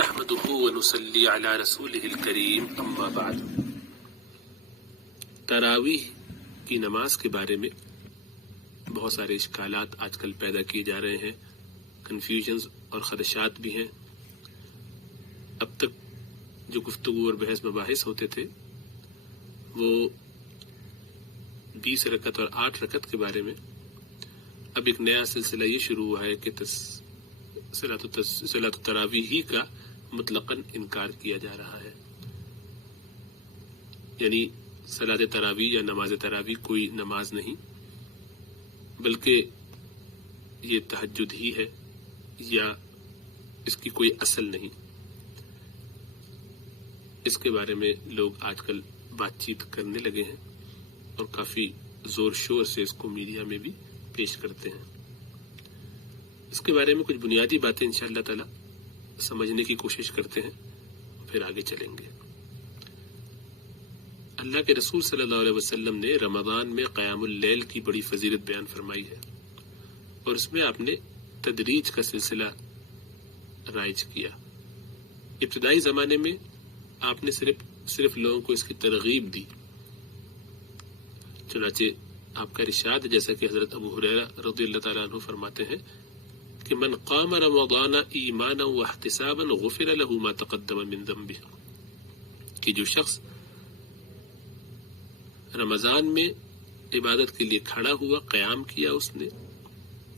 نحمده ونصلي على رسوله الكريم اما بعد۔ تراویح کی نماز کے بارے میں بہت سارے اشکالات آج کل پیدا کیے جا رہے ہیں، کنفیوژنز اور خدشات بھی ہیں۔ اب تک جو گفتگو اور بحث مباحث ہوتے تھے وہ 20 رکعت اور 8 رکعت کے بارے میں، اب ایک نیا سلسلہ یہ شروع ہوا ہے کہ صلاۃ التراویح ہی کا مطلقاً انکار کیا جا رہا ہے، یعنی صلاۃ تراویح یا نماز تراویح کوئی نماز نہیں بلکہ یہ تہجد ہی ہے یا اس کی کوئی اصل نہیں۔ اس کے بارے میں لوگ آج کل بات چیت کرنے لگے ہیں اور کافی زور شور سے اس کو میڈیا میں بھی پیش کرتے ہیں۔ اس کے بارے میں کچھ بنیادی باتیں انشاءاللہ تعالی سمجھنے کی کوشش کرتے ہیں، پھر آگے چلیں گے۔ اللہ کے رسول صلی اللہ علیہ وسلم نے رمضان میں قیام اللیل کی بڑی فضیلت بیان فرمائی ہے، اور اس میں آپ نے تدریج کا سلسلہ رائج کیا۔ ابتدائی زمانے میں آپ نے صرف لوگوں کو اس کی ترغیب دی، چنانچہ آپ کا ارشاد جیسا کہ حضرت ابو ہریرہ رضی اللہ تعالیٰ عنہ فرماتے ہیں کہ من قام رمضان ایمانا واحتسابا غفر له ما تقدم من ذنبه، کہ جو شخص رمضان میں عبادت کے لیے کھڑا ہوا، قیام کیا اس نے،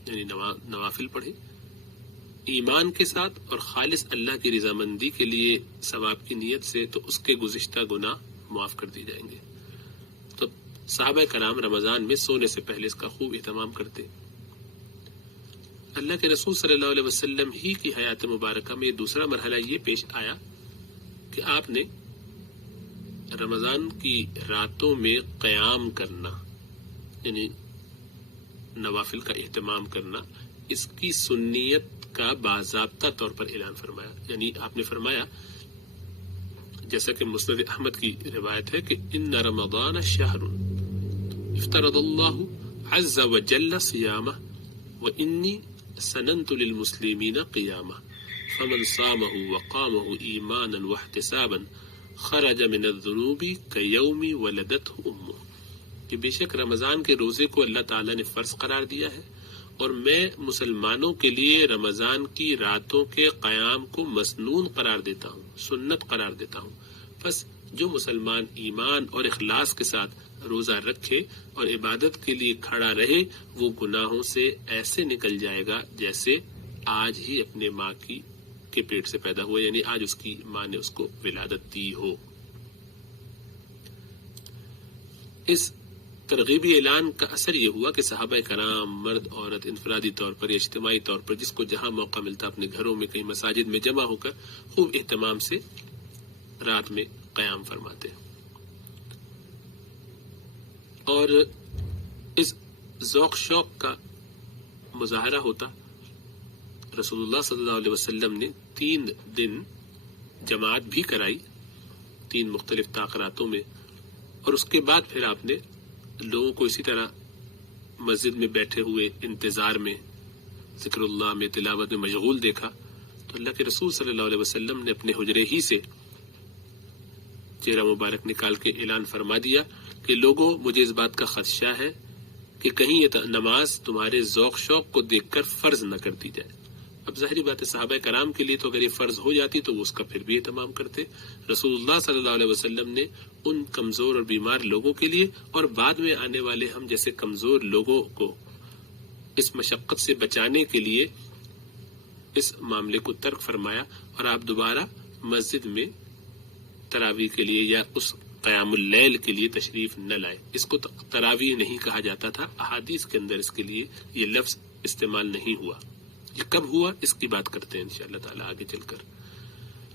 یعنی نوافل پڑھے ایمان کے ساتھ اور خالص اللہ کی رضامندی کے لیے ثواب کی نیت سے، تو اس کے گزشتہ گناہ معاف کر دیے جائیں گے۔ تو صحابہ کرام رمضان میں سونے سے پہلے اس کا خوب اہتمام کرتے۔ اللہ کے رسول صلی اللہ علیہ وسلم ہی کی حیات مبارکہ میں دوسرا مرحلہ یہ پیش آیا کہ آپ نے رمضان کی راتوں میں قیام کرنا، یعنی نوافل کا اہتمام کرنا، اس کی سنیت کا باضابطہ طور پر اعلان فرمایا۔ یعنی آپ نے فرمایا، جیسا کہ مسند احمد کی روایت ہے کہ ان رمضان شہر افترض اللہ عز وجل صیامہ وانی سننت للمسلمین قیامہ فمن صامہ وقامہ ایمانا واحتسابا خرج من الذنوب کیوم ولدتہ امہ، کہ بے شک رمضان کے روزے کو اللہ تعالیٰ نے فرض قرار دیا ہے، اور میں مسلمانوں کے لیے رمضان کی راتوں کے قیام کو مسنون قرار دیتا ہوں، سنت قرار دیتا ہوں۔ بس جو مسلمان ایمان اور اخلاص کے ساتھ روزہ رکھے اور عبادت کے لیے کھڑا رہے، وہ گناہوں سے ایسے نکل جائے گا جیسے آج ہی اپنے ماں کے پیٹ سے پیدا ہوا، یعنی آج اس کی ماں نے اس کو ولادت دی ہو۔ اس ترغیبی اعلان کا اثر یہ ہوا کہ صحابہ کرام مرد عورت انفرادی طور پر یا اجتماعی طور پر جس کو جہاں موقع ملتا اپنے گھروں میں کہیں مساجد میں جمع ہو کر خوب اہتمام سے رات میں قیام فرماتے، اور اس ذوق شوق کا مظاہرہ ہوتا۔ رسول اللہ صلی اللہ علیہ وسلم نے 3 دن جماعت بھی کرائی 3 مختلف تاخراتوں میں، اور اس کے بعد پھر آپ نے لوگوں کو اسی طرح مسجد میں بیٹھے ہوئے انتظار میں، ذکر اللہ میں، تلاوت میں مشغول دیکھا۔ تو اللہ کے رسول صلی اللہ علیہ وسلم نے اپنے حجرے ہی سے چہرہ مبارک نکال کے اعلان فرما دیا کہ لوگوں، مجھے اس بات کا خدشہ ہے کہ کہیں یہ نماز تمہارے ذوق شوق کو دیکھ کر فرض نہ کر دی جائے۔ اب ظاہری بات ہے صحابہ کرام کے لیے تو اگر یہ فرض ہو جاتی تو وہ اس کا پھر بھی اہتمام کرتے۔ رسول اللہ صلی اللہ علیہ وسلم نے ان کمزور اور بیمار لوگوں کے لیے اور بعد میں آنے والے ہم جیسے کمزور لوگوں کو اس مشقت سے بچانے کے لیے اس معاملے کو ترک فرمایا، اور آپ دوبارہ مسجد میں تراویح کے لیے یا اس قیام اللیل کے لیے تشریف نہ لائے۔ اس کو تراویح نہیں کہا جاتا تھا، احادیث کے اندر اس کے لیے یہ لفظ استعمال نہیں ہوا۔ یہ کب ہوا اس کی بات کرتے ہیں انشاءاللہ تعالی آگے چل کر۔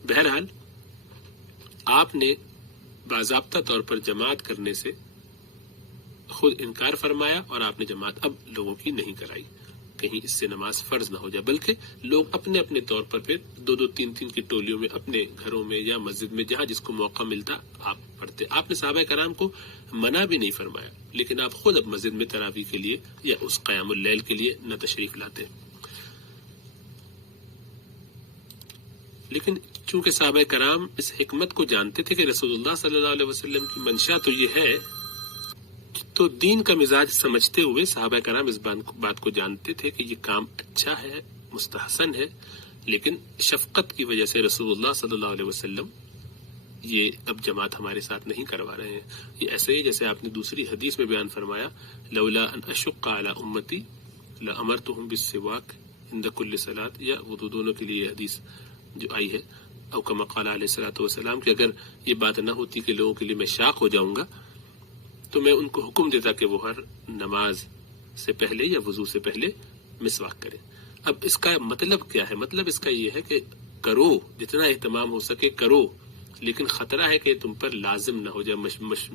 بہرحال آپ نے باضابطہ طور پر جماعت کرنے سے خود انکار فرمایا، اور آپ نے جماعت اب لوگوں کی نہیں کرائی، کہیں اس سے نماز فرض نہ ہو جائے، بلکہ لوگ اپنے اپنے طور پر پھر 2-2 3-3 کی ٹولیوں میں اپنے گھروں میں یا مسجد میں جہاں جس کو موقع ملتا آپ پڑھتے۔ آپ نے صحابہ کرام کو منع بھی نہیں فرمایا، لیکن آپ خود اب مسجد میں تراویح کے لیے یا اس قیام اللیل کے لیے نہ تشریف لاتے۔ لیکن چونکہ صحابہ کرام اس حکمت کو جانتے تھے کہ رسول اللہ صلی اللہ علیہ وسلم کی منشا تو یہ ہے، تو دین کا مزاج سمجھتے ہوئے صحابہ کرام اس بات کو جانتے تھے کہ یہ کام اچھا ہے، مستحسن ہے، لیکن شفقت کی وجہ سے رسول اللہ صلی اللہ علیہ وسلم یہ اب جماعت ہمارے ساتھ نہیں کروا رہے ہیں. یہ ایسے ہی جیسے آپ نے دوسری حدیث میں بیان فرمایا، لولا ان اشق علی امتی لامرتهم بالسواک عند کل صلاۃ، یا وضو دونوں کے لیے حدیث جو آئی ہے، او کما قال علیہ الصلوۃ والسلام، کہ اگر یہ بات نہ ہوتی کہ لوگوں کے لیے میں شاق ہو جاؤں گا تو میں ان کو حکم دیتا کہ وہ ہر نماز سے پہلے یا وضو سے پہلے مسواک کریں. اب اس کا مطلب کیا ہے؟ مطلب اس کا یہ ہے کہ کرو، جتنا اہتمام ہو سکے کرو، لیکن خطرہ ہے کہ تم پر لازم نہ ہو جائے،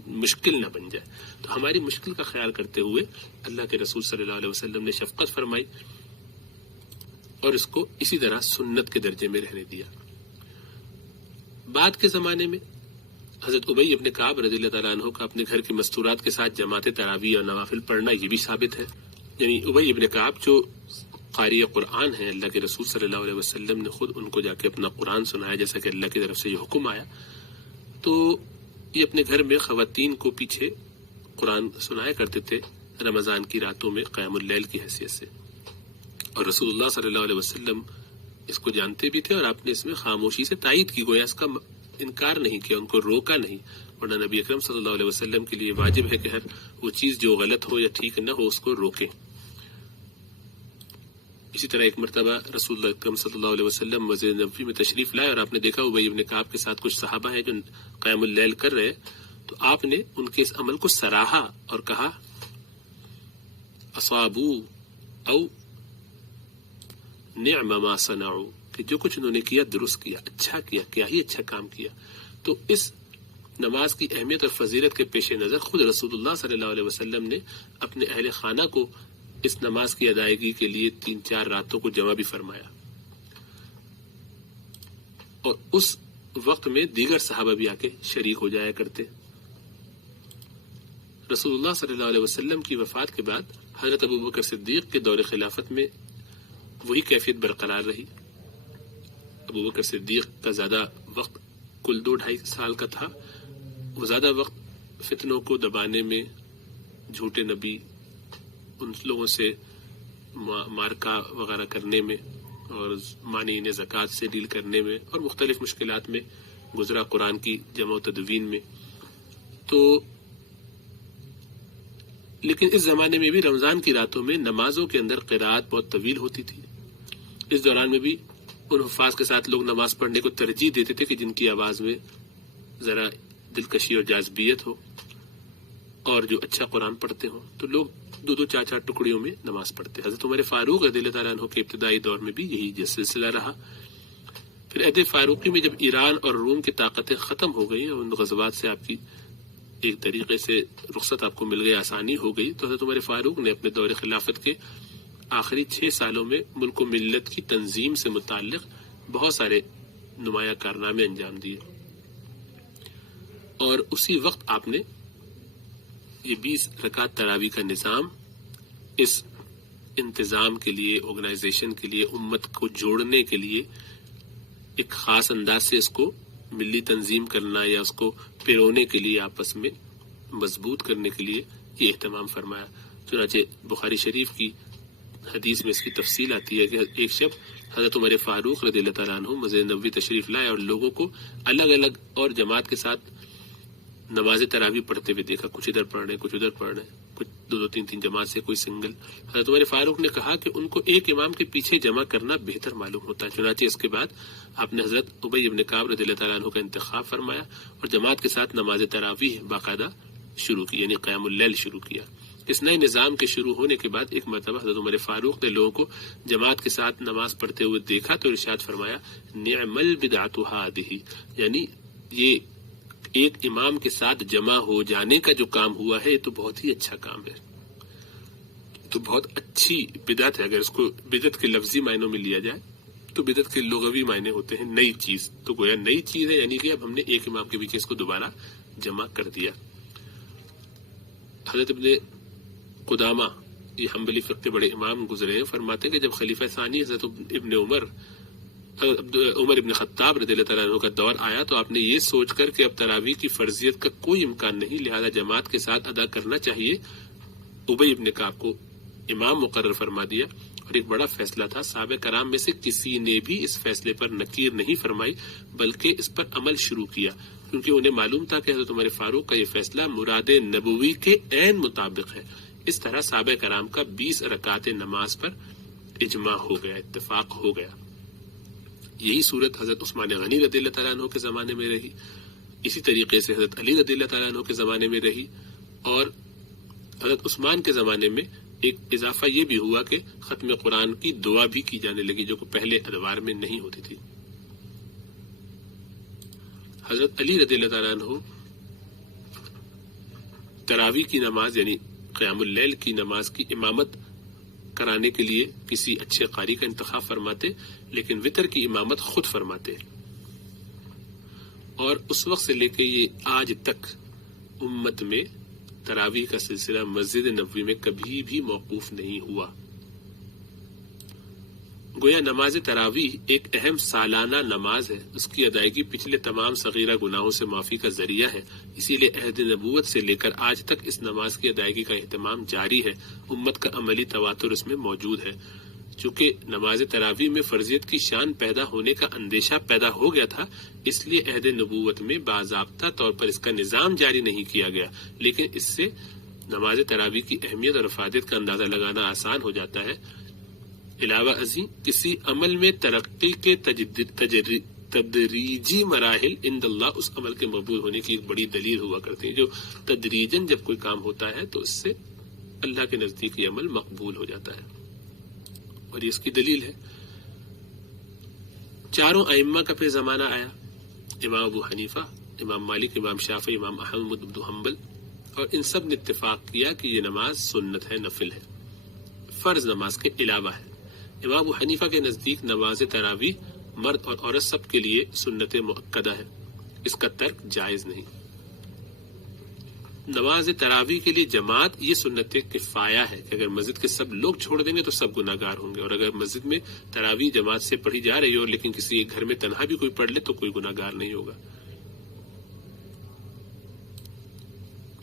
مشکل نہ بن جائے. تو ہماری مشکل کا خیال کرتے ہوئے اللہ کے رسول صلی اللہ علیہ وسلم نے شفقت فرمائی اور اس کو اسی طرح سنت کے درجے میں رہنے دیا. بعد کے زمانے میں حضرت ابی ابن کعب رضی اللہ تعالیٰ عنہ کا اپنے گھر کی مستورات کے ساتھ جماعت تراویح اور نوافل پڑھنا یہ بھی ثابت ہے. یعنی ابی ابن کعب جو قاری قرآن ہیں، اللہ کے رسول صلی اللہ علیہ وسلم نے خود ان کو جا کے اپنا قرآن سنایا جیسا کہ اللہ کی طرف سے یہ حکم آیا. تو یہ اپنے گھر میں خواتین کو پیچھے قرآن سنایا کرتے تھے رمضان کی راتوں میں قیام اللیل کی حیثیت سے، اور رسول اللہ صلی اللہ علیہ وسلم اس کو جانتے بھی تھے اور آپ نے اس میں خاموشی سے تائید کی، گویا اس کا انکار نہیں کیا، ان کو روکا نہیں. ورنہ نبی اکرم صلی اللہ علیہ وسلم کے لیے واجب ہے کہ ہر وہ چیز جو غلط ہو یا ٹھیک نہ ہو اس کو روکیں. اسی طرح ایک مرتبہ رسول اللہ اکرم صلی اللہ علیہ وسلم مسجد نبوی میں تشریف لائے اور آپ نے دیکھا ابی ابن کعب کے ساتھ کچھ صحابہ ہیں جو قیام اللیل کر رہے، تو آپ نے ان کے اس عمل کو سراہا اور کہا اصابوا او نعم ما صنعوا، کہ جو کچھ انہوں نے کیا درست کیا، اچھا کیا، کیا ہی اچھا کام کیا. تو اس نماز کی اہمیت اور فضیلت کے پیش نظر خود رسول اللہ صلی اللہ علیہ وسلم نے اپنے اہل خانہ کو اس نماز کی ادائیگی کے لیے 3-4 راتوں کو جمع بھی فرمایا، اور اس وقت میں دیگر صحابہ بھی آ کے شریک ہو جایا کرتے. رسول اللہ صلی اللہ علیہ وسلم کی وفات کے بعد حضرت ابوبکر صدیق کے دور خلافت میں وہی کیفیت برقرار رہی. ابوبکر صدیق کا زیادہ وقت کل 2-2.5 سال کا تھا، وہ زیادہ وقت فتنوں کو دبانے میں، جھوٹے نبی، ان لوگوں سے مارکا وغیرہ کرنے میں اور مانعین زکوٰۃ سے ڈیل کرنے میں اور مختلف مشکلات میں گزرا، قرآن کی جمع و تدوین میں. تو لیکن اس زمانے میں بھی رمضان کی راتوں میں نمازوں کے اندر قرات بہت طویل ہوتی تھی. اس دوران میں بھی ان حفاظ کے ساتھ لوگ نماز پڑھنے کو ترجیح دیتے تھے کہ جن کی آواز میں ذرا دلکشی اور جاذبیت ہو اور جو اچھا قرآن پڑھتے ہوں. تو لوگ 2-4 ٹکڑیوں میں نماز پڑھتے. حضرت عمر فاروق رضی اللہ تعالیٰ عنہ کے ابتدائی دور میں بھی یہی سلسلہ رہا. پھر عہد فاروقی میں جب ایران اور روم کی طاقتیں ختم ہو گئی اور ان غزوات سے آپ کی ایک طریقے سے رخصت آپ کو مل گئی، آسانی ہو گئی، تو حضرت عمر فاروق نے اپنے دور خلافت کے آخری 6 سالوں میں ملک و ملت کی تنظیم سے متعلق بہت سارے نمایاں کارنامے انجام دیے. اور اسی وقت آپ نے یہ 20 رکعت تراویح کا نظام اس انتظام کے لیے، آرگنائزیشن کے لیے، امت کو جوڑنے کے لیے ایک خاص انداز سے اس کو ملی تنظیم کرنا یا اس کو پیرونے کے لیے، آپس میں مضبوط کرنے کے لیے یہ اہتمام فرمایا. چنانچہ بخاری شریف کی حدیث میں اس کی تفصیل آتی ہے کہ ایک شب حضرت عمر فاروق رضی اللہ تعالیٰ عنہ مسجد نبوی تشریف لائے اور لوگوں کو الگ الگ اور جماعت کے ساتھ نماز تراویح پڑھتے ہوئے دیکھا، کچھ ادھر پڑھ رہے ہیں، کچھ ادھر پڑھ رہے ہیں، کچھ 2-3 جماعت سے، کوئی سنگل. حضرت عمر فاروق نے کہا کہ ان کو ایک امام کے پیچھے جمع کرنا بہتر معلوم ہوتا ہے. چنانچہ اس کے بعد آپ نے حضرت ابی ابن کعب رضی اللہ تعالیٰ عنہ کا انتخاب فرمایا اور جماعت کے ساتھ نماز تراویح باقاعدہ شروع کی، یعنی قیام اللیل شروع کیا. اس نئے نظام کے شروع ہونے کے بعد ایک مرتبہ حضرت عمر فاروق نے لوگوں کو جماعت کے ساتھ نماز پڑھتے ہوئے دیکھا تو ارشاد فرمایا نعم البدعۃ ھذہ، یعنی یہ ایک امام کے ساتھ جمع ہو جانے کا جو کام ہوا ہے یہ تو بہت ہی اچھا کام ہے، تو بہت اچھی بدعت ہے. اگر اس کو بدعت کے لفظی معنوں میں لیا جائے تو بدعت کے لغوی معنی ہوتے ہیں نئی چیز. تو گویا نئی چیز ہے، یعنی کہ اب ہم نے ایک امام کے پیچھے اس کو دوبارہ جمع کر دیا. حضرت ابن قدامہ یہ حنبلی فقہ کے بڑے امام گزرے ہیں، فرماتے ہیں کہ جب خلیفہ ثانی حضرت ابن عمر عمر ابن خطاب رضی اللہ تعالیٰ عنہ کا دور آیا تو آپ نے یہ سوچ کر کہ اب تراویح کی فرضیت کا کوئی امکان نہیں، لہذا جماعت کے ساتھ ادا کرنا چاہیے، ابی ابن کعب کو امام مقرر فرما دیا۔ اور ایک بڑا فیصلہ تھا، صحابہ کرام میں سے کسی نے بھی اس فیصلے پر نکیر نہیں فرمائی بلکہ اس پر عمل شروع کیا، کیونکہ انہیں معلوم تھا کہ حضرت عمر فاروق کا یہ فیصلہ مراد نبوی کے عین مطابق ہے۔ اس طرح صحابہ کرام کا 20 رکعت نماز پر اجماع ہو گیا، اتفاق ہو گیا۔ یہی صورت حضرت عثمان غنی رضی اللہ تعالیٰ عنہ کے زمانے میں رہی، اسی طریقے سے حضرت علی رضی اللہ تعالیٰ عنہ کے زمانے میں رہی، اور حضرت عثمان کے زمانے میں ایک اضافہ یہ بھی ہوا کہ ختم قرآن کی دعا بھی کی جانے لگی، جو کہ پہلے ادوار میں نہیں ہوتی تھی۔ حضرت علی رضی اللہ تعالیٰ عنہ تراویح کی نماز یعنی قیام اللیل کی نماز کی امامت کرانے کے لیے کسی اچھے قاری کا انتخاب فرماتے، لیکن وتر کی امامت خود فرماتے، اور اس وقت سے لے کے یہ آج تک امت میں تراویح کا سلسلہ مسجد نبوی میں کبھی بھی موقوف نہیں ہوا۔ گویا نماز تراویح ایک اہم سالانہ نماز ہے، اس کی ادائیگی پچھلے تمام صغیرہ گناہوں سے معافی کا ذریعہ ہے، اسی لیے عہد نبوت سے لے کر آج تک اس نماز کی ادائیگی کا اہتمام جاری ہے، امت کا عملی تواتر اس میں موجود ہے۔ چونکہ نماز تراویح میں فرضیت کی شان پیدا ہونے کا اندیشہ پیدا ہو گیا تھا، اس لیے عہد نبوت میں باضابطہ طور پر اس کا نظام جاری نہیں کیا گیا، لیکن اس سے نماز تراویح کی اہمیت اور افادیت کا اندازہ لگانا آسان ہو جاتا ہے۔ علاوہ ازیں کسی عمل میں ترقی کے تدریجی مراحل عند اللہ اس عمل کے مقبول ہونے کی ایک بڑی دلیل ہوا کرتے ہیں، جو تدریجاً جب کوئی کام ہوتا ہے تو اس سے اللہ کے نزدیک یہ عمل مقبول ہو جاتا ہے، اور یہ اس کی دلیل ہے۔ چاروں ائمہ کا پھر زمانہ آیا، امام ابو حنیفہ، امام مالک، امام شافعی، امام احمد بن حنبل، اور ان سب نے اتفاق کیا کہ یہ نماز سنت ہے، نفل ہے، فرض نماز کے علاوہ ہے۔ امام ابو حنیفہ کے نزدیک نماز تراویح مرد اور عورت سب کے لیے سنت مؤکدہ ہے، اس کا ترک جائز نہیں۔ نماز تراویح کے لیے جماعت یہ سنت کفایہ ہے کہ اگر مسجد کے سب لوگ چھوڑ دیں گے تو سب گناہ گار ہوں گے، اور اگر مسجد میں تراویح جماعت سے پڑھی جا رہی ہو لیکن کسی ایک گھر میں تنہا بھی کوئی پڑھ لے تو کوئی گناہ گار نہیں ہوگا۔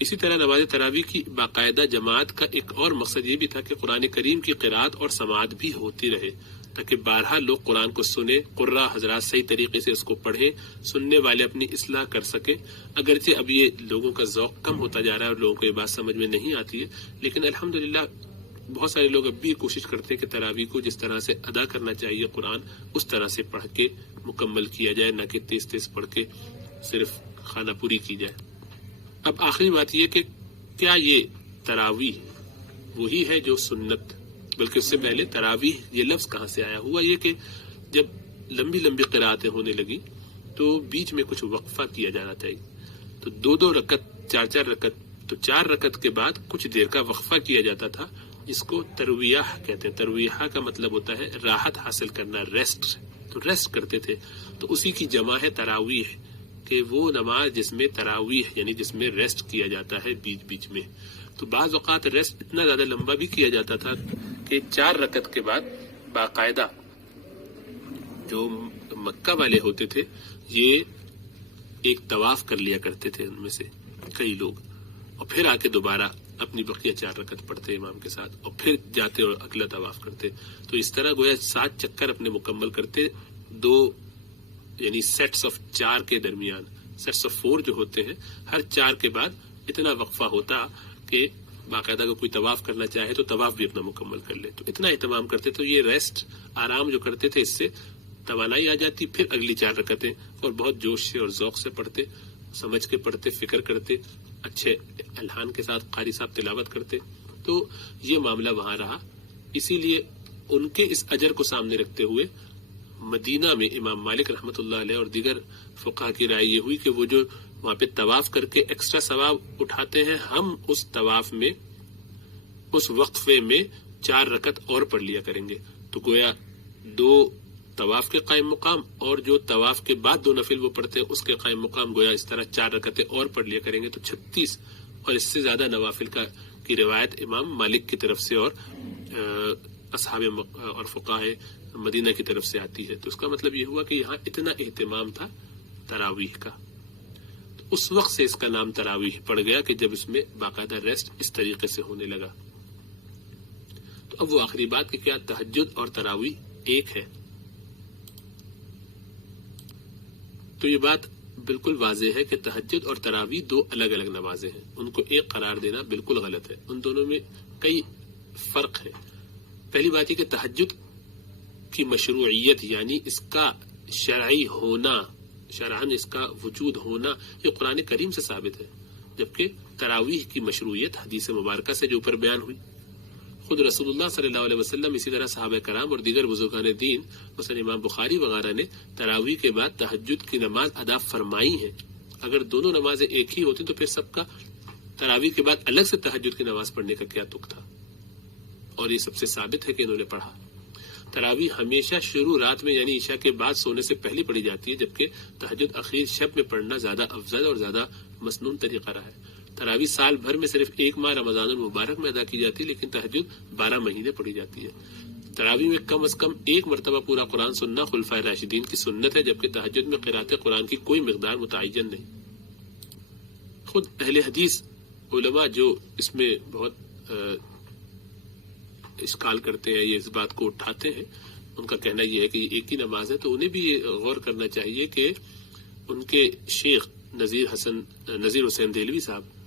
اسی طرح نماز تراویح کی باقاعدہ جماعت کا ایک اور مقصد یہ بھی تھا کہ قرآن کریم کی قرأت اور سماعت بھی ہوتی رہے، تاکہ بارہا لوگ قرآن کو سنیں، قراء حضرات صحیح طریقے سے اس کو پڑھیں، سننے والے اپنی اصلاح کر سکیں۔ اگرچہ اب یہ لوگوں کا ذوق کم ہوتا جا رہا ہے اور لوگوں کو یہ بات سمجھ میں نہیں آتی ہے، لیکن الحمدللہ بہت سارے لوگ اب بھی کوشش کرتے ہیں کہ تراویح کو جس طرح سے ادا کرنا چاہیے قرآن، اس طرح سے پڑھ کے مکمل کیا جائے، نہ کہ تیز تیز پڑھ کے صرف خانہ پوری کی جائے۔ اب آخری بات یہ کہ کیا یہ تراویح وہی ہے جو سنت، بلکہ اس سے پہلے تراویح یہ لفظ کہاں سے آیا؟ ہوا یہ کہ جب لمبی لمبی قرأتیں ہونے لگی تو بیچ میں کچھ وقفہ کیا جانا چاہیے، تو دو رکعت، چار رکعت، تو 4 رکعت کے بعد کچھ دیر کا وقفہ کیا جاتا تھا، جس کو ترویہ کہتے ہیں۔ ترویہ کا مطلب ہوتا ہے راحت حاصل کرنا، ریسٹ، تو ریسٹ کرتے تھے، تو اسی کی جمع ہے تراویح، کہ وہ نماز جس میں تراویح یعنی جس میں ریسٹ کیا جاتا ہے بیچ بیچ میں۔ تو بعض اوقات ریسٹ اتنا زیادہ لمبا بھی کیا جاتا تھا کہ 4 رکعت کے بعد باقاعدہ جو مکہ والے ہوتے تھے یہ ایک طواف کر لیا کرتے تھے، ان میں سے کئی لوگ، اور پھر آ کے دوبارہ اپنی بقیہ 4 رکعت پڑھتے امام کے ساتھ، اور پھر جاتے اور اگلا طواف کرتے۔ تو اس طرح گویا 7 چکر اپنے مکمل کرتے، 2 یعنی سیٹس آف 4 کے درمیان، سیٹس آف 4 جو ہوتے ہیں، ہر 4 کے بعد اتنا وقفہ ہوتا کہ باقاعدہ اگر کوئی طواف کرنا چاہے تو طواف بھی اپنا مکمل کر لے۔ تو اتنا اہتمام کرتے، تو یہ ریسٹ، آرام جو کرتے تھے، اس سے توانائی آ جاتی، پھر اگلی 4 رکعتیں، اور بہت جوش سے اور ذوق سے پڑھتے، سمجھ کے پڑھتے، فکر کرتے، اچھے الحان کے ساتھ قاری صاحب تلاوت کرتے۔ تو یہ معاملہ وہاں رہا، اسی لیے ان کے اس اجر کو سامنے رکھتے ہوئے مدینہ میں امام مالک رحمۃ اللہ علیہ اور دیگر فقہا کی رائے یہ ہوئی کہ وہ جو وہاں پہ طواف کر کے ایکسٹرا ثواب اٹھاتے ہیں، ہم اس طواف میں، اس وقفے میں 4 رکعت اور پڑھ لیا کریں گے۔ تو گویا 2 طواف کے قائم مقام، اور جو طواف کے بعد 2 نفل وہ پڑھتے ہیں اس کے قائم مقام، گویا اس طرح 4 رکعتیں اور پڑھ لیا کریں گے، تو 36 اور اس سے زیادہ نوافل کی روایت امام مالک کی طرف سے اور اصحاب اور فقہائے مدینہ کی طرف سے آتی ہے. تو اس کا مطلب یہ ہوا کہ یہاں اتنا اہتمام تھا تراویح کا. تو اس وقت سے اس کا نام تراویح پڑ گیا کہ جب اس میں باقاعدہ ریسٹ اس طریقے سے ہونے لگا. تو اب وہ آخری بات کہ کیا تہجد اور تراویح ایک ہے؟ تو یہ بات بالکل واضح ہے کہ تہجد اور تراویح دو الگ الگ نمازیں ہیں. ان کو ایک قرار دینا بالکل غلط ہے. ان دونوں میں کئی فرق ہے. پہلی بات یہ کہ تہجد کی مشروعیت یعنی اس کا شرعی ہونا، شرعاً اس کا وجود ہونا، یہ قرآن کریم سے ثابت ہے، جبکہ تراویح کی مشروعیت حدیث مبارکہ سے جو اوپر بیان ہوئی. خود رسول اللہ صلی اللہ علیہ وسلم، اسی طرح صحابہ کرام اور دیگر بزرگان دین مثلا امام بخاری وغیرہ نے تراویح کے بعد تہجد کی نماز ادا فرمائی ہے. اگر دونوں نمازیں ایک ہی ہوتی تو پھر سب کا تراویح کے بعد الگ سے تہجد کی نماز پڑھنے کا کیا تک تھا؟ اور یہ سب سے ثابت ہے کہ انہوں نے پڑھا. تراویح ہمیشہ شروع رات میں یعنی عشاء کے بعد سونے سے پہلے پڑھی جاتی ہے، جبکہ تہجد اخیر شب میں پڑھنا زیادہ افضل اور زیادہ مسنون طریقہ رہا ہے. تراویح سال بھر میں صرف ایک ماہ رمضان المبارک میں ادا کی جاتی ہے، لیکن تہجد 12 مہینے پڑھی جاتی ہے. تراویح میں کم از کم ایک مرتبہ پورا قرآن سننا خلفائے راشدین کی سنت ہے، جبکہ تہجد میں قرأت قرآن کی کوئی مقدار متعین نہیں. خود اہل حدیث علماء جو اس میں بہت اشکال کرتے ہیں، یہ اس بات کو اٹھاتے ہیں، ان کا کہنا یہ ہے کہ یہ ایک ہی نماز ہے. تو انہیں بھی یہ غور کرنا چاہیے کہ ان کے شیخ نذیر حسین دہلوی صاحب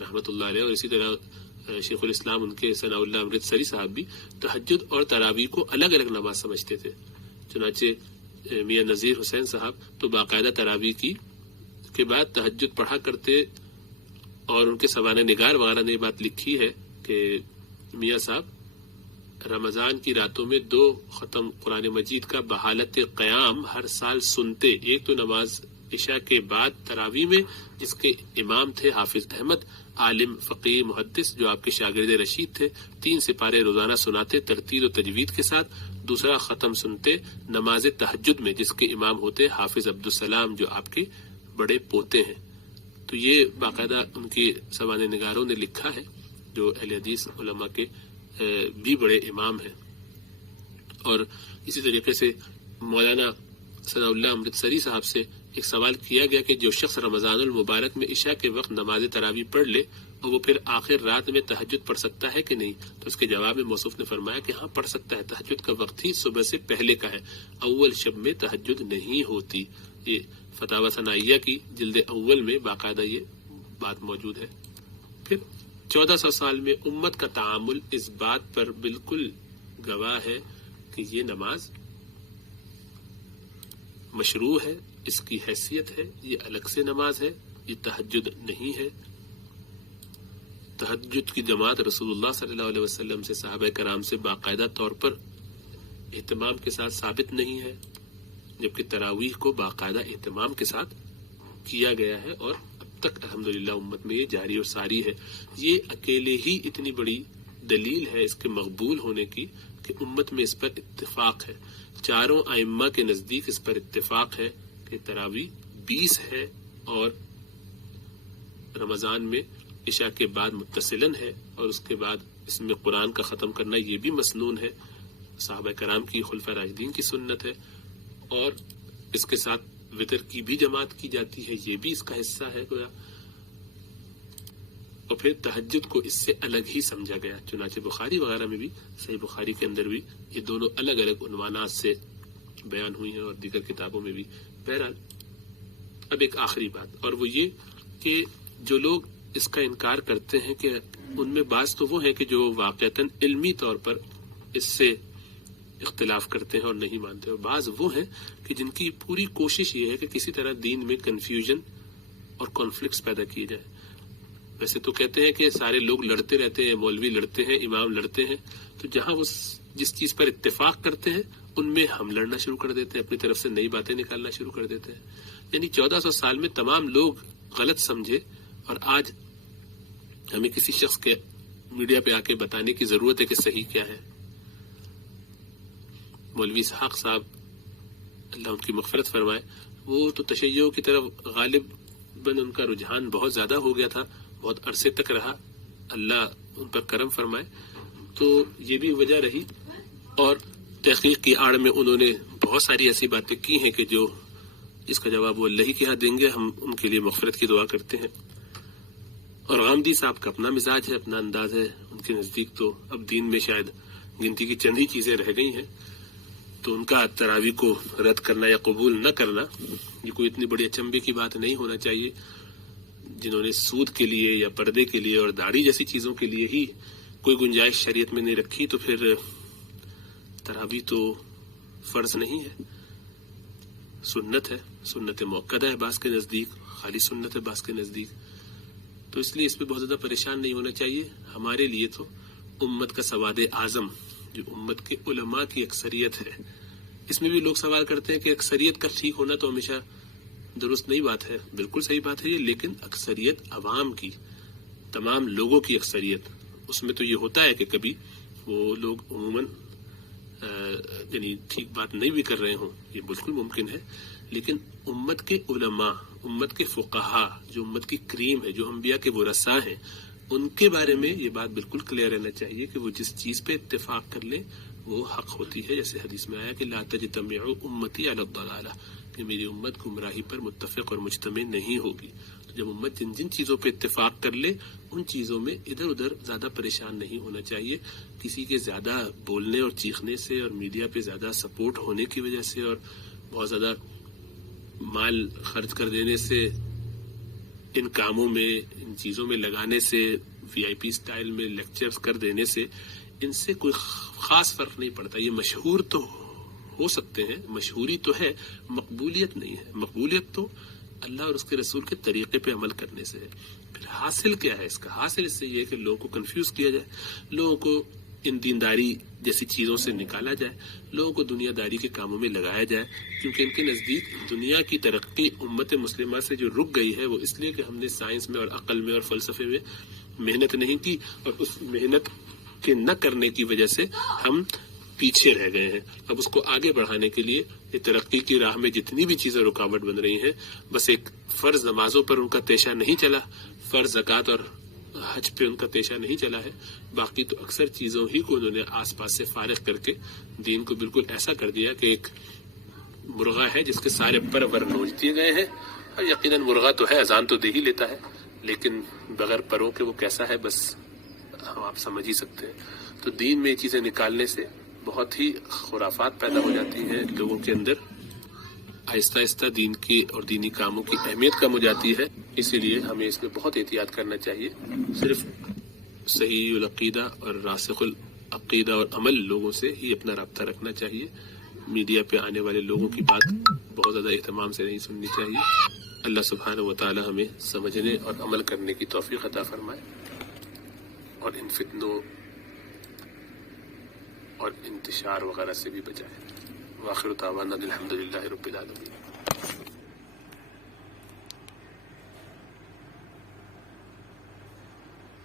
رحمۃ اللہ علیہ اور اسی طرح شیخ الاسلام ان کے ثناء اللہ امرتسری صاحب بھی تہجد اور تراویح کو الگ الگ نماز سمجھتے تھے. چنانچہ میاں نذیر حسین صاحب تو باقاعدہ تراویح کے بعد تہجد پڑھا کرتے، اور ان کے سوانح نگار وغیرہ نے یہ بات لکھی ہے کہ میاں صاحب رمضان کی راتوں میں 2 ختم قرآن مجید کا بحالت قیام ہر سال سنتے. ایک تو نماز عشاء کے بعد تراویح میں، جس کے امام تھے حافظ احمد، عالم فقیہ محدث جو آپ کے شاگرد رشید تھے. 3 سپارے روزانہ سناتے ترتیل و تجوید کے ساتھ. دوسرا ختم سنتے نماز تہجد میں، جس کے امام ہوتے حافظ عبدالسلام جو آپ کے بڑے پوتے ہیں. تو یہ باقاعدہ ان کی سوانح نگاروں نے لکھا ہے جو اہل حدیث علماء کے بھی بڑے امام ہیں. اور اسی طریقے سے مولانا ثناء اللہ امرتسری صاحب سے ایک سوال کیا گیا کہ جو شخص رمضان المبارک میں عشاء کے وقت نماز تراویح پڑھ لے اور وہ پھر آخر رات میں تہجد پڑھ سکتا ہے کہ نہیں؟ تو اس کے جواب میں موصوف نے فرمایا کہ ہاں پڑھ سکتا ہے. تہجد کا وقت ہی صبح سے پہلے کا ہے، اول شب میں تہجد نہیں ہوتی. یہ فتاوی ثنائیہ کی جلد اول میں باقاعدہ یہ بات موجود ہے. پھر 1400 سال میں امت کا تعامل اس بات پر بالکل گواہ ہے کہ یہ نماز مشروع ہے، اس کی حیثیت ہے، یہ الگ سے نماز ہے، یہ تہجد نہیں ہے. تہجد کی جماعت رسول اللہ صلی اللہ علیہ وسلم سے، صحابہ کرام سے باقاعدہ طور پر اہتمام کے ساتھ ثابت نہیں ہے، جبکہ تراویح کو باقاعدہ اہتمام کے ساتھ کیا گیا ہے اور اب تک الحمدللہ امت میں یہ جاری اور ساری ہے. یہ اکیلے ہی اتنی بڑی دلیل ہے اس کے مقبول ہونے کی کہ امت میں اس پر اتفاق ہے. چاروں ائمہ کے نزدیک اس پر اتفاق ہے کہ تراویح 20 ہے اور رمضان میں عشاء کے بعد متصلاً ہے، اور اس کے بعد اس میں قرآن کا ختم کرنا یہ بھی مسنون ہے، صحابہ کرام کی خلفائے راشدین کی سنت ہے. اور اس کے ساتھ وتر کی بھی جماعت کی جاتی ہے، یہ بھی اس کا حصہ ہے گویا. اور پھر تہجد کو اس سے الگ ہی سمجھا گیا. چنانچہ بخاری وغیرہ میں بھی، صحیح بخاری کے اندر بھی یہ دونوں الگ الگ عنوانات سے بیان ہوئی ہیں اور دیگر کتابوں میں بھی. بہرحال اب ایک آخری بات، اور وہ یہ کہ جو لوگ اس کا انکار کرتے ہیں کہ ان میں بعض تو وہ ہیں کہ جو واقعتاً علمی طور پر اس سے اختلاف کرتے ہیں اور نہیں مانتے، اور بعض وہ ہیں کہ جن کی پوری کوشش یہ ہے کہ کسی طرح دین میں کنفیوژن اور کانفلکٹس پیدا کیے جائے. ویسے تو کہتے ہیں کہ سارے لوگ لڑتے رہتے ہیں، مولوی لڑتے ہیں، امام لڑتے ہیں، تو جہاں وہ جس چیز پر اتفاق کرتے ہیں ان میں ہم لڑنا شروع کر دیتے ہیں، اپنی طرف سے نئی باتیں نکالنا شروع کر دیتے ہیں. یعنی 1400 سال میں تمام لوگ غلط سمجھے، اور آج ہمیں کسی شخص کے میڈیا پہ آ کے بتانے کی ضرورت ہے کہ صحیح کیا ہے. مولوی اسحاق صاحب اللہ ان کی مغفرت فرمائے، وہ تو تشیع کی طرف غالباً ان کا رجحان بہت زیادہ ہو گیا تھا، بہت عرصے تک رہا، اللہ ان پر کرم فرمائے. تو یہ بھی وجہ رہی. اور تحقیق کی آڑ میں انہوں نے بہت ساری ایسی باتیں کی ہیں کہ جو جس کا جواب وہ اللہ ہی کے ہاں دیں گے. ہم ان کے لیے مغفرت کی دعا کرتے ہیں. اور غامدی صاحب کا اپنا مزاج ہے، اپنا انداز ہے. ان کے نزدیک تو اب دین میں شاید گنتی کی چند ہی چیزیں رہ گئی ہیں، تو ان کا تراویح کو رد کرنا یا قبول نہ کرنا یہ کوئی اتنی بڑی اچنبے کی بات نہیں ہونا چاہیے. جنہوں نے سود کے لیے یا پردے کے لیے اور داڑھی جیسی چیزوں کے لیے ہی کوئی گنجائش شریعت میں نہیں رکھی، تو پھر تراویح تو فرض نہیں ہے، سنت ہے، سنت موقدہ ہے بعض کے نزدیک، خالی سنت ہے بعض کے نزدیک. تو اس لیے اس پہ بہت زیادہ پریشان نہیں ہونا چاہیے. ہمارے لیے تو امت کا سواد اعظم جو امت کے علماء کی اکثریت ہے، اس میں بھی لوگ سوال کرتے ہیں کہ اکثریت کا ٹھیک ہونا تو ہمیشہ درست نہیں بات ہے. بالکل صحیح بات ہے یہ، لیکن اکثریت عوام کی، تمام لوگوں کی اکثریت، اس میں تو یہ ہوتا ہے کہ کبھی وہ لوگ عموماً یعنی ٹھیک بات نہیں بھی کر رہے ہوں، یہ بالکل ممکن ہے. لیکن امت کے علماء، امت کے فقہا، جو امت کی کریم ہے، جو انبیاء کے ورثاء ہیں، ان کے بارے میں یہ بات بالکل کلیئر رہنا چاہیے کہ وہ جس چیز پہ اتفاق کر لیں وہ حق ہوتی ہے. جیسے حدیث میں آیا کہ لا تجتمع امتی علی الضلالہ، کہ میری امت گمراہی پر متفق اور مجتمع نہیں ہوگی. تو جب امت جن جن چیزوں پہ اتفاق کر لے، ان چیزوں میں ادھر ادھر زیادہ پریشان نہیں ہونا چاہیے. کسی کے زیادہ بولنے اور چیخنے سے اور میڈیا پہ زیادہ سپورٹ ہونے کی وجہ سے اور بہت زیادہ مال خرچ کر دینے سے، ان کاموں میں، ان چیزوں میں لگانے سے، وی آئی پی سٹائل میں لیکچرز کر دینے سے ان سے کوئی خاص فرق نہیں پڑتا. یہ مشہور تو ہو سکتے ہیں، مشہوری تو ہے، مقبولیت نہیں ہے. مقبولیت تو اللہ اور اس کے رسول کے طریقے پہ عمل کرنے سے ہے. پھر حاصل کیا ہے اس کا؟ حاصل اس سے یہ ہے کہ لوگوں کو کنفیوز کیا جائے، لوگوں کو ان دینداری جیسی چیزوں سے نکالا جائے، لوگوں کو دنیا داری کے کاموں میں لگایا جائے. کیونکہ ان کے نزدیک دنیا کی ترقی امت مسلمہ سے جو رک گئی ہے وہ اس لیے کہ ہم نے سائنس میں اور عقل میں اور فلسفے میں محنت نہیں کی، اور اس محنت کے نہ کرنے کی وجہ سے ہم پیچھے رہ گئے ہیں. اب اس کو آگے بڑھانے کے لیے یہ ترقی کی راہ میں جتنی بھی چیزیں رکاوٹ بن رہی ہیں، بس ایک فرض نمازوں پر ان کا تیشہ نہیں چلا، فرض زکوٰۃ اور حج پہ ان کا تیشہ نہیں چلا ہے. باقی تو اکثر چیزوں ہی کو انہوں نے آس پاس سے فارغ کر کے دین کو بالکل ایسا کر دیا کہ ایک مرغا ہے جس کے سارے پر نوچ دیے گئے ہیں. اور یقیناً مرغا تو ہے، اذان تو دے ہی لیتا ہے، لیکن بغیر پروں کے وہ کیسا ہے بس ہم آپ سمجھ ہی سکتے ہیں. تو دین میں یہ چیزیں نکالنے سے بہت ہی خرافات پیدا ہو جاتی ہیں لوگوں کے اندر. آہستہ آہستہ دین کی اور دینی کاموں کی اہمیت کم ہو جاتی ہے. اسی لیے ہمیں اس میں بہت احتیاط کرنا چاہیے. صرف صحیح العقیدہ اور راسخ العقیدہ اور عمل لوگوں سے ہی اپنا رابطہ رکھنا چاہیے. میڈیا پہ آنے والے لوگوں کی بات بہت زیادہ اہتمام سے نہیں سننی چاہیے. اللہ سبحانہ و تعالی ہمیں سمجھنے اور عمل کرنے کی توفیق عطا فرمائے اور ان فتنوں اور انتشار وغیرہ سے بھی بچائے. وآخر دعوانا الحمد للہ رب العالمین.